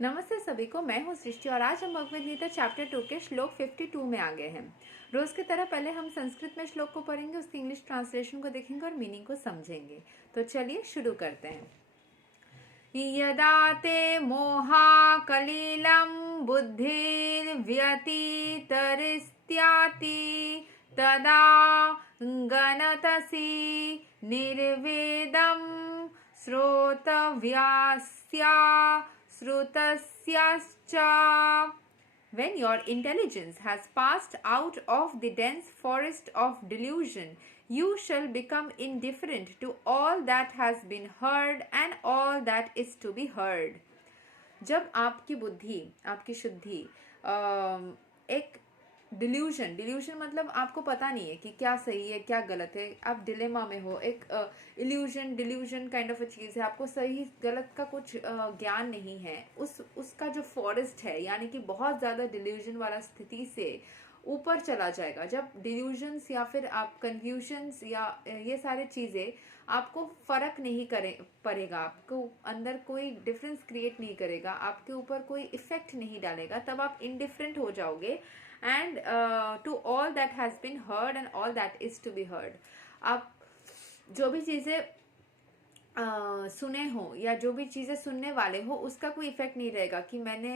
नमस्ते सभी को, मैं हूँ सृष्टि और आज हम भगवद गीता चैप्टर 2 के श्लोक 52 में आ गए हैं। रोज की तरह पहले हम संस्कृत में श्लोक को पढ़ेंगे, उसकी इंग्लिश ट्रांसलेशन को देखेंगे और मीनिंग को समझेंगे। तो चलिए शुरू करते हैं। यदा ते मोहा कलिलं बुद्धिर्व्यतितरिष्यति तदा गणतसि निर्वेदं श्रोतव्यास्या श्रुतस्याश्च। When your intelligence has passed out of the dense forest of delusion, you shall become indifferent to all that has been heard and all that is to be heard. जब आपकी बुद्धि, आपकी शुद्धि एक डिल्यूजन मतलब आपको पता नहीं है कि क्या सही है क्या गलत है, आप डिलेमा में हो, एक डिल्यूजन काइंड ऑफ अ चीज़ है, आपको सही गलत का कुछ ज्ञान नहीं है, उसका जो फॉरेस्ट है यानी कि बहुत ज़्यादा डिल्यूजन वाला स्थिति से ऊपर चला जाएगा। जब डिल्यूजन्स या फिर आप कन्फ्यूजन्स या ये सारे चीज़ें आपको फर्क नहीं पड़ेगा, आपको अंदर कोई डिफरेंस क्रिएट नहीं करेगा, आपके ऊपर कोई इफेक्ट नहीं डालेगा, तब आप इंडिफरेंट हो जाओगे and to all that has been heard and all that is to be heard. आप जो भी चीज़ें सुने हो या जो भी चीज़ें सुनने वाले हो उसका कोई इफेक्ट नहीं रहेगा कि मैंने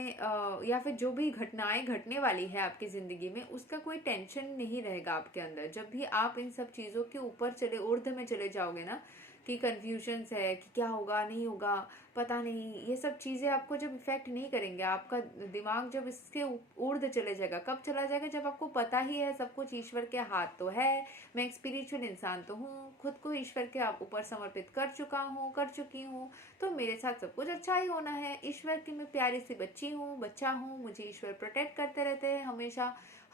या फिर जो भी घटनाएं घटने वाली है आपकी ज़िंदगी में उसका कोई टेंशन नहीं रहेगा आपके अंदर। जब भी आप इन सब चीज़ों के ऊपर ऊर्ध्व में चले जाओगे ना कि कन्फ्यूजन्स है कि क्या होगा नहीं होगा पता नहीं, ये सब चीज़ें आपको जब इफेक्ट नहीं करेंगे, आपका दिमाग जब इसके ऊर्ध्व चले जाएगा, कब चला जाएगा जब आपको पता ही है सब कुछ ईश्वर के हाथ तो है, मैं एक स्पिरिचुअल इंसान तो हूँ, खुद को ईश्वर के ऊपर समर्पित कर चुकी हूँ, तो मेरे साथ सब कुछ अच्छा ही होना है, ईश्वर की मैं प्यारी सी बच्चा हूँ, मुझे ईश्वर प्रोटेक्ट करते रहते हैं,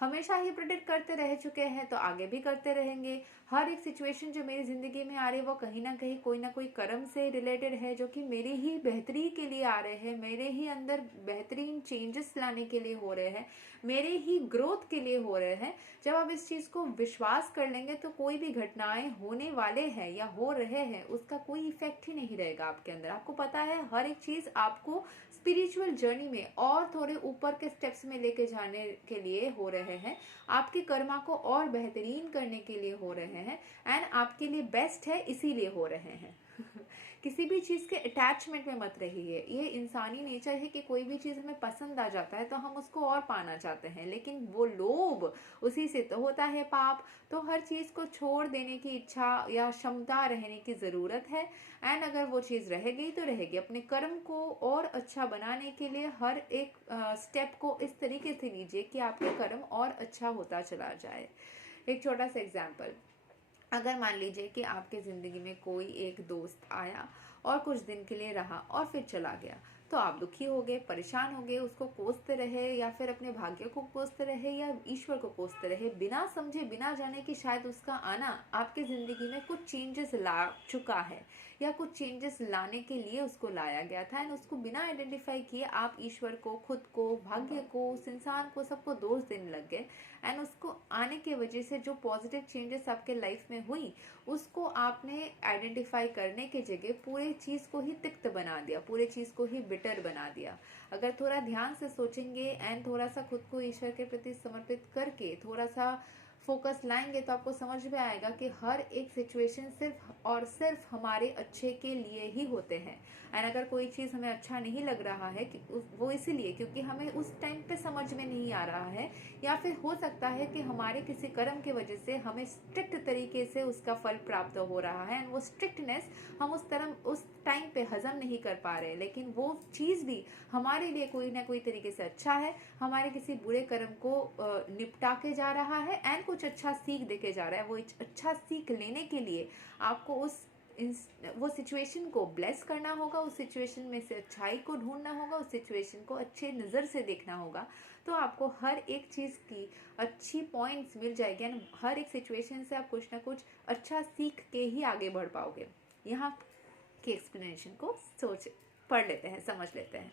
हमेशा ही प्रोटेक्ट करते रह चुके हैं, तो आगे भी करते रहेंगे। हर एक सिचुएशन जो मेरी ज़िंदगी में आ रही है वो कहीं ना कहीं कोई ना कोई कर्म से रिलेटेड है, जो कि मेरी ही बेहतरी के लिए आ रहे हैं, मेरे ही अंदर बेहतरीन चेंजेस लाने के लिए हो रहे हैं, मेरे ही ग्रोथ के लिए हो रहे हैं। जब आप इस चीज़ को विश्वास कर लेंगे तो कोई भी घटनाएं होने वाले हैं या हो रहे हैं उसका कोई इफेक्ट ही नहीं रहेगा आपके अंदर। आपको पता है हर एक चीज़ आपको स्पिरिचुअल जर्नी में और थोड़े ऊपर के स्टेप्स में लेके जाने के लिए हो रहे हैं, आपके कर्मा को और बेहतरीन करने के लिए हो रहे हैं एंड आपके लिए बेस्ट है इसीलिए हो रहे हैं। किसी भी चीज़ के अटैचमेंट में मत रहिए। ये इंसानी नेचर है कि कोई भी चीज़ हमें पसंद आ जाता है तो हम उसको और पाना चाहते हैं, लेकिन वो लोभ, उसी से तो होता है पाप। तो हर चीज़ को छोड़ देने की इच्छा या क्षमता रहने की ज़रूरत है एंड अगर वो चीज़ रह गई तो रहेगी। अपने कर्म को और अच्छा बनाने के लिए हर एक स्टेप को इस तरीके से लीजिए कि आपके कर्म और अच्छा होता चला जाए। एक छोटा सा एग्जाम्पल, अगर मान लीजिए कि आपके ज़िंदगी में कोई एक दोस्त आया और कुछ दिन के लिए रहा और फिर चला गया, तो आप दुखी हो गए, परेशान हो गए, उसको कोसते रहे या फिर अपने भाग्य को कोसते रहे या ईश्वर को कोसते रहे, बिना समझे बिना जाने कि शायद उसका आना आपकी ज़िंदगी में कुछ चेंजेस ला चुका है या कुछ चेंजेस लाने के लिए उसको लाया गया था एंड उसको बिना आइडेंटिफाई किए आप ईश्वर को, खुद को, भाग्य को, उस इंसान को, सबको दोष देने लग गए एंड उसको आने की वजह से जो पॉजिटिव चेंजेस आपके लाइफ में हुई उसको आपने आइडेंटिफाई करने की जगह पूरे चीज़ को ही तिक्त बना दिया, पूरे चीज़ को ही बिटर बना दिया। अगर थोड़ा ध्यान से सोचेंगे एंड थोड़ा सा खुद को ईश्वर के प्रति समर्पित करके थोड़ा सा फोकस लाएंगे तो आपको समझ में आएगा कि हर एक सिचुएशन सिर्फ और सिर्फ हमारे अच्छे के लिए ही होते हैं एंड अगर कोई चीज़ हमें अच्छा नहीं लग रहा है कि वो इसीलिए क्योंकि हमें उस टाइम पे समझ में नहीं आ रहा है या फिर हो सकता है कि हमारे किसी कर्म की वजह से हमें स्ट्रिक्ट तरीके से उसका फल प्राप्त हो रहा है एंड वो स्ट्रिक्टनेस हम उस टाइम पे हजम नहीं कर पा रहे, लेकिन वो चीज़ भी हमारे लिए कोई ना कोई तरीके से अच्छा है, हमारे किसी बुरे कर्म को निपटा के जा रहा है एंड कुछ अच्छा सीख दे के जा रहा है। वो अच्छा सीख लेने के लिए आपको वो सिचुएशन को ब्लेस करना होगा, उस सिचुएशन में से अच्छाई को ढूंढना होगा, उस सिचुएशन को अच्छे नज़र से देखना होगा, तो आपको हर एक चीज़ की अच्छी पॉइंट्स मिल जाएगी एंड हर एक सिचुएशन से आप कुछ ना कुछ अच्छा सीख के ही आगे बढ़ पाओगे। यहाँ के एक्सप्लेनेशन को पढ़ लेते हैं, समझ लेते हैं।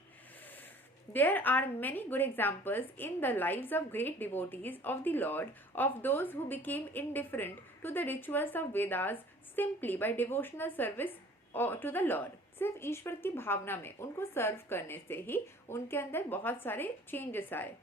There are many good examples in the lives of great devotees of the Lord, of those who became indifferent to the rituals of Vedas simply by devotional service to the lord. सिर्फ ईश्वर की भावना में, उनको सर्व करने से ही उनके अंदर बहुत सारे चेंजेस आए।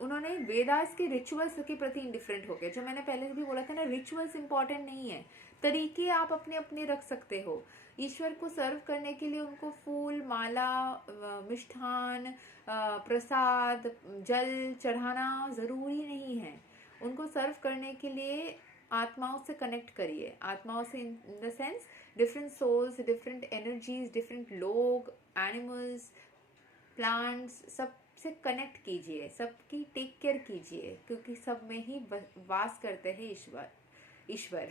उन्होंने वेदास के रिचुअल्स के प्रति इंडिफरेंट हो गए। जो मैंने पहले भी बोला था ना, रिचुअल्स इंपॉर्टेंट नहीं है, तरीके आप अपने अपने रख सकते हो। ईश्वर को सर्व करने के लिए उनको फूल, माला, मिष्ठान, प्रसाद, जल चढ़ाना ज़रूरी नहीं है। उनको सर्व करने के लिए आत्माओं से कनेक्ट करिए। आत्माओं से in the sense different souls, different energies, different लोग, एनिमल्स, प्लांट्स, सब से कनेक्ट कीजिए, सबकी टेक केयर कीजिए, क्योंकि सब में ही वास करते हैं ईश्वर।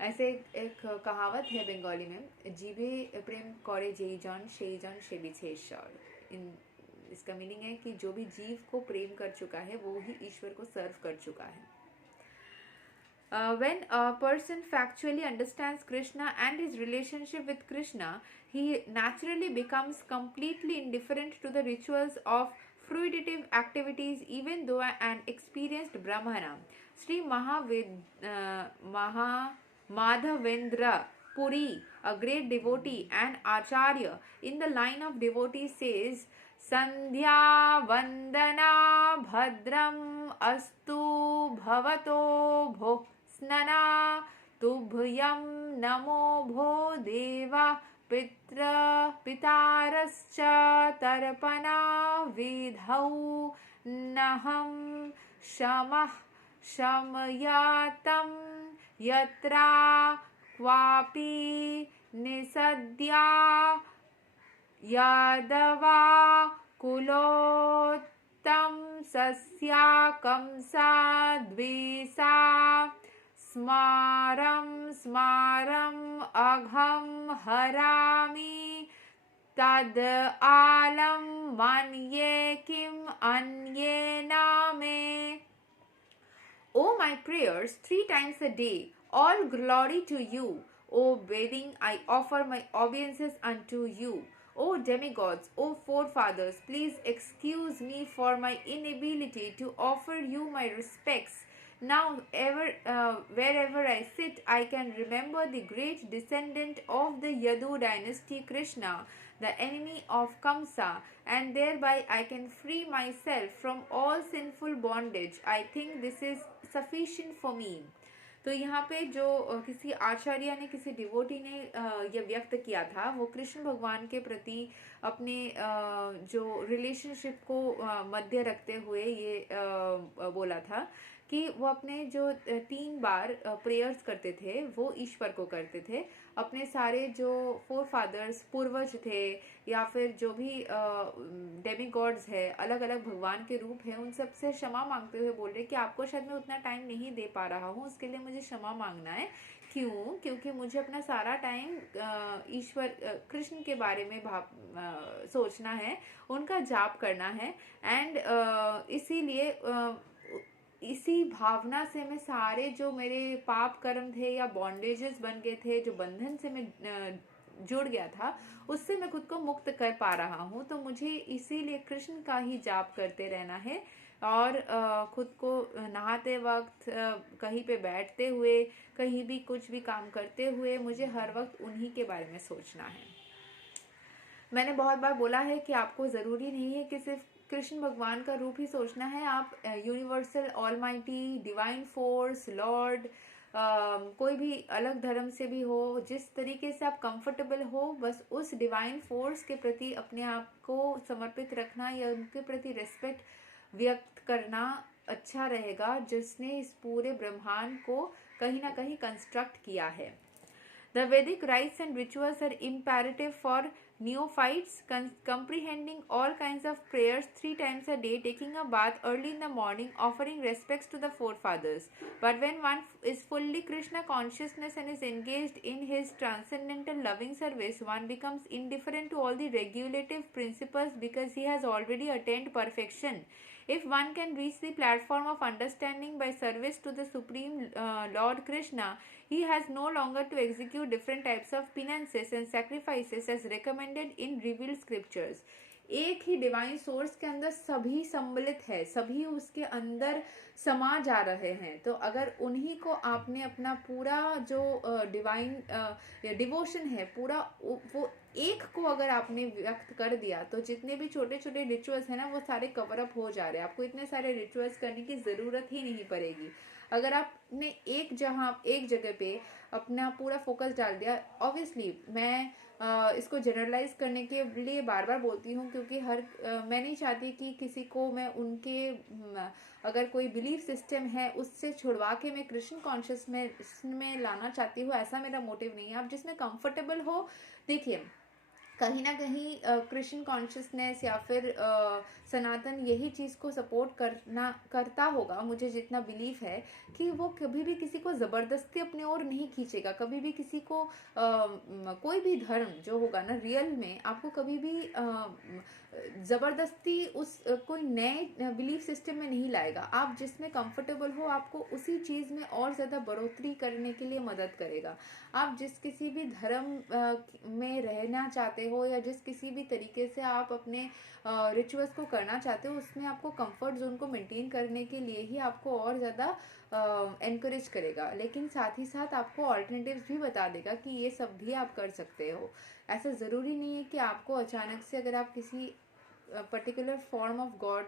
ऐसे एक कहावत है बंगाली में, जीवे प्रेम करे जेई जन সেই জন সে বিছে ईश्वर। इसका मीनिंग है कि जो भी जीव को प्रेम कर चुका है वो ही ईश्वर को सर्व कर चुका है। When a person factually understands Krishna and his relationship with Krishna, he naturally becomes completely indifferent to the rituals of fruitive activities, even though an experienced Brahmana. Sri Madhavendra Puri, a great devotee and acharya in the line of devotees, says, Sandhya Vandana Bhadram Astu Bhavato Bho स्नना तुभ्यं नमो भो देवा पित्र पितारश्च तर्पणा विधौ नहं शमः शमयातं यत्रा क्वापि निसद्या यादवा कुलोत्तं सस्याकंसा द्विषा स्मारं अघं हरामि तद आलं मन्ये किम अन्येन मे। O my prayers 3 times a day, all glory to you. O bathing, I offer my obeisances unto you. O demigods, O forefathers, please excuse me for my inability to offer you my respects. Now, wherever I sit, I can remember the great descendant of the Yadu dynasty, Krishna, the enemy of Kamsa, and thereby I can free myself from all sinful bondage. I think this is sufficient for me. तो यहाँ पे जो किसी आचार्य ने, किसी devotee ने ये व्यक्त किया था, वो कृष्ण भगवान के प्रति अपने जो रिलेशनशिप को मध्य रखते हुए ये बोला था कि वो अपने जो 3 बार प्रेयर्स करते थे वो ईश्वर को करते थे। अपने सारे जो फोरफादर्स, पूर्वज थे, या फिर जो भी डेमीगॉड्स है, अलग अलग भगवान के रूप हैं, उन सब से क्षमा मांगते हुए बोल रहे कि आपको शायद मैं उतना टाइम नहीं दे पा रहा हूँ, उसके लिए मुझे क्षमा मांगना है। क्यों? क्योंकि मुझे अपना सारा टाइम ईश्वर कृष्ण के बारे में सोचना है, उनका जाप करना है, एंड इसीलिए इसी भावना से मैं सारे जो मेरे पाप कर्म थे या बॉन्डेजेस बन गए थे, जो बंधन से मैं जुड़ गया था, उससे मैं खुद को मुक्त कर पा रहा हूँ। तो मुझे इसीलिए कृष्ण का ही जाप करते रहना है, और खुद को नहाते वक्त, कहीं पे बैठते हुए, कहीं भी कुछ भी काम करते हुए मुझे हर वक्त उन्हीं के बारे में सोचना है। मैंने बहुत बार बोला है कि आपको ज़रूरी नहीं है कि सिर्फ कृष्ण भगवान का रूप ही सोचना है। आप universal, almighty, divine force, Lord, कोई भी अलग धर्म से भी हो, जिस तरीके से आप कंफर्टेबल हो, बस उस डिवाइन फोर्स के प्रति अपने आप को समर्पित रखना या उनके प्रति रिस्पेक्ट व्यक्त करना अच्छा रहेगा, जिसने इस पूरे ब्रह्मांड को कहीं ना कहीं कंस्ट्रक्ट किया है। The Vedic rites and rituals are imperative for neophytes, comprehending all kinds of prayers 3 times a day, taking a bath early in the morning, offering respects to the forefathers. But when one is fully Krishna consciousness and is engaged in his transcendental loving service, one becomes indifferent to all the regulative principles because he has already attained perfection. If one can reach the platform of understanding by service to the Supreme Lord Krishna, he has no longer to execute different types of penances and sacrifices as recommended in revealed scriptures. एक ही divine source के अंदर सभी सम्मिलित है, सभी उसके अंदर समा जा रहे हैं। तो अगर उन्हीं को आपने अपना पूरा जो डिवाइन डिवोशन है पूरा वो एक को अगर आपने व्यक्त कर दिया, तो जितने भी छोटे छोटे रिचुअल्स हैं ना वो सारे कवर अप हो जा रहे हैं। आपको इतने सारे रिचुअल्स करने की ज़रूरत ही नहीं पड़ेगी अगर आपने एक जगह पे अपना पूरा फोकस डाल दिया। ऑब्वियसली मैं इसको जनरलाइज करने के लिए बार बार बोलती हूँ, क्योंकि मैं नहीं चाहती कि किसी को मैं उनके अगर कोई बिलीफ सिस्टम है उससे छुड़वा के मैं कृष्ण कॉन्शियस में लाना चाहती हूँ, ऐसा मेरा मोटिव नहीं है। आप जिसमें कंफर्टेबल हो, देखिए कहीं ना कहीं कृष्ण कॉन्शियसनेस या फिर सनातन यही चीज़ को सपोर्ट करता होगा, मुझे जितना बिलीफ है कि वो कभी भी किसी को ज़बरदस्ती अपने ओर नहीं खींचेगा। कभी भी किसी को कोई भी धर्म जो होगा ना रियल में, आपको कभी भी ज़बरदस्ती कोई नए बिलीफ सिस्टम में नहीं लाएगा। आप जिसमें कंफर्टेबल हो आपको उसी चीज़ में और ज़्यादा बढ़ोतरी करने के लिए मदद करेगा। आप जिस किसी भी धर्म में रहना चाहते हो या जिस किसी भी तरीके से आप अपने रिचुअल्स को करना चाहते हो, उसमें आपको कंफर्ट जोन को मेंटेन करने के लिए ही आपको और ज़्यादा एनकरेज करेगा। लेकिन साथ ही साथ आपको ऑल्टरनेटिव्स भी बता देगा कि ये सब भी आप कर सकते हो। ऐसा ज़रूरी नहीं है कि आपको अचानक से अगर आप किसी पर्टिकुलर फॉर्म ऑफ गॉड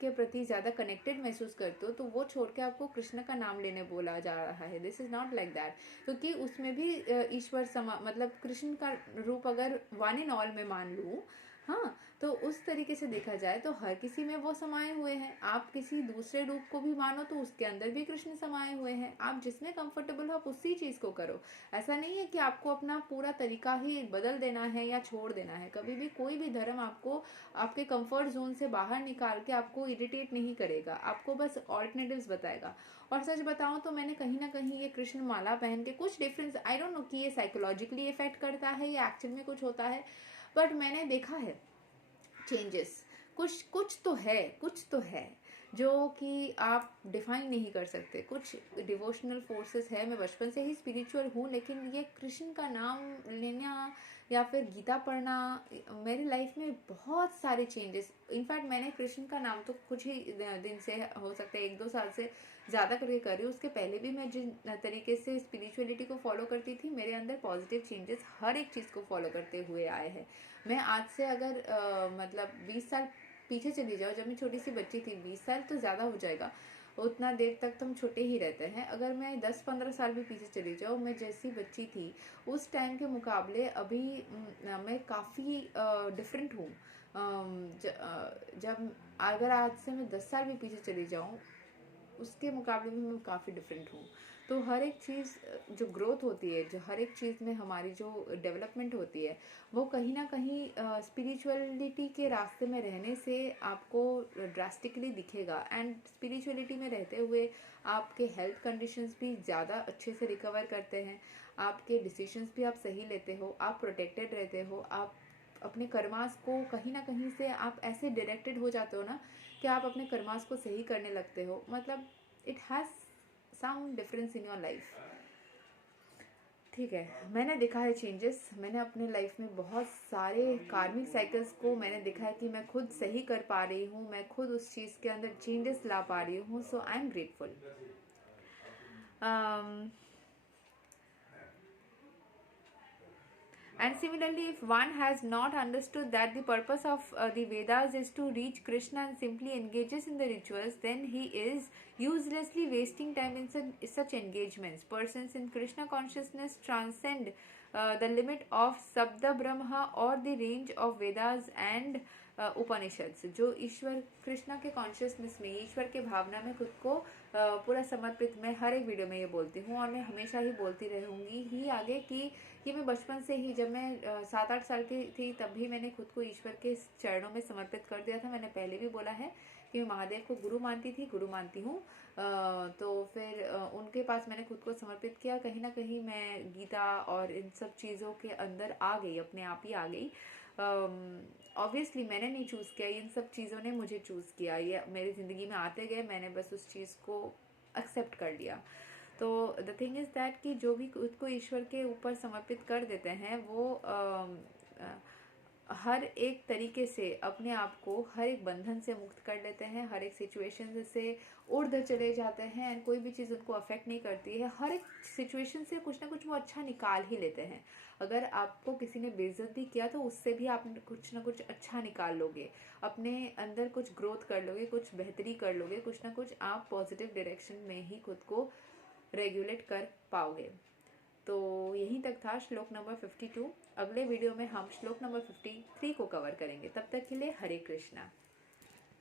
के प्रति ज़्यादा कनेक्टेड महसूस करते हो तो वो छोड़ के आपको कृष्ण का नाम लेने बोला जा रहा है। This is not like that, क्योंकि उसमें भी ईश्वर मतलब कृष्ण का रूप अगर वन इन ऑल में मान लूँ, हाँ, तो उस तरीके से देखा जाए तो हर किसी में वो समाये हुए हैं। आप किसी दूसरे रूप को भी मानो तो उसके अंदर भी कृष्ण समाये हुए हैं। आप जिसमें कंफर्टेबल हो आप उसी चीज़ को करो। ऐसा नहीं है कि आपको अपना पूरा तरीका ही बदल देना है या छोड़ देना है। कभी भी कोई भी धर्म आपको आपके कंफर्ट जोन से बाहर निकाल के आपको इरिटेट नहीं करेगा, आपको बस ऑल्टरनेटिव्स बताएगा। और सच बताऊं तो मैंने कहीं ना कहीं ये कृष्ण माला पहन के कुछ डिफरेंस, आई डोंट नो कि ये साइकोलॉजिकली इफेक्ट करता है या एक्चुअल में कुछ होता है, बट मैंने देखा है चेंजेस। कुछ तो है जो कि आप डिफाइन नहीं कर सकते। कुछ डिवोशनल फोर्सेस है। मैं बचपन से ही स्पिरिचुअल हूँ, लेकिन ये कृष्ण का नाम लेना या फिर गीता पढ़ना मेरी लाइफ में बहुत सारे चेंजेस। इनफैक्ट मैंने कृष्ण का नाम तो कुछ ही दिन से, हो सकता है 1-2 साल से ज़्यादा करके कर रही हूँ। उसके पहले भी मैं जिन तरीके से स्पिरिचुअलिटी को फॉलो करती थी, मेरे अंदर पॉजिटिव चेंजेस हर एक चीज़ को फॉलो करते हुए आए हैं। मैं आज से अगर मतलब 20 साल पीछे चली जाओ, जब मैं छोटी सी बच्ची थी, 20 साल तो ज़्यादा हो जाएगा, उतना देर तक तो हम छोटे ही रहते हैं। अगर मैं 10-15 साल भी पीछे चली जाऊँ, मैं जैसी बच्ची थी उस टाइम के मुकाबले अभी मैं काफ़ी डिफरेंट हूँ। जब अगर आज से मैं 10 साल भी पीछे चली जाऊँ, उसके मुकाबले में मैं काफ़ी डिफरेंट हूँ। तो हर एक चीज़ जो ग्रोथ होती है, जो हर एक चीज़ में हमारी जो डेवलपमेंट होती है, वो कहीं ना कहीं स्पिरिचुअलिटी के रास्ते में रहने से आपको ड्रास्टिकली दिखेगा। एंड स्पिरिचुअलिटी में रहते हुए आपके हेल्थ कंडीशंस भी ज़्यादा अच्छे से रिकवर करते हैं, आपके डिसीजंस भी आप सही लेते हो, आप प्रोटेक्टेड रहते हो, आप अपने कर्मास को कहीं ना कहीं से आप ऐसे डायरेक्टेड हो जाते हो ना कि आप अपने कर्मास को सही करने लगते हो। मतलब it has some difference in your life. ठीक है, मैंने देखा है चेंजेस। मैंने अपने लाइफ में बहुत सारे कार्मिक साइकिल्स को मैंने देखा है कि मैं खुद सही कर पा रही हूँ, मैं खुद उस चीज़ के अंदर चेंजेस ला पा रही हूँ। So I am grateful. And similarly, if one has not understood that the purpose of the Vedas is to reach Krishna and simply engages in the rituals, then he is uselessly wasting time in such engagements. Persons in Krishna consciousness transcend the limit of Sabda Brahma or the range of Vedas and उपनिषद। जो ईश्वर कृष्णा के consciousness में, ईश्वर के भावना में खुद को पूरा समर्पित, मैं हर एक वीडियो में ये बोलती हूँ और मैं हमेशा ही बोलती रहूँगी ही आगे कि ये मैं बचपन से ही, जब मैं 7-8 साल की थी तब भी मैंने खुद को ईश्वर के चरणों में समर्पित कर दिया था। मैंने पहले भी बोला है कि मैं महादेव को गुरु मानती हूँ। तो फिर उनके पास मैंने खुद को समर्पित किया। कहीं ना कहीं मैं गीता और इन सब चीज़ों के अंदर आ गई, अपने आप ही आ गई। ऑब्वियसली मैंने नहीं चूज़ किया, इन सब चीज़ों ने मुझे चूज़ किया। ये मेरी ज़िंदगी में आते गए, मैंने बस उस चीज़ को एक्सेप्ट कर लिया। तो द थिंग इज़ दैट कि जो भी खुद को ईश्वर के ऊपर समर्पित कर देते हैं वो हर एक तरीके से अपने आप को हर एक बंधन से मुक्त कर लेते हैं, हर एक सिचुएशन से ऊर्ध्व चले जाते हैं एंड कोई भी चीज़ उनको अफेक्ट नहीं करती है। हर एक सिचुएशन से कुछ ना कुछ वो अच्छा निकाल ही लेते हैं। अगर आपको किसी ने बेइज्जत भी किया तो उससे भी आप कुछ ना कुछ अच्छा निकाल लोगे, अपने अंदर कुछ ग्रोथ कर लोगे, कुछ बेहतरी कर लोगे, कुछ ना कुछ आप पॉजिटिव डायरेक्शन में ही खुद को रेगुलेट कर पाओगे। तो यहीं तक था श्लोक नंबर 52। अगले वीडियो में हम श्लोक नंबर 53 को कवर करेंगे। तब तक के लिए हरे कृष्णा।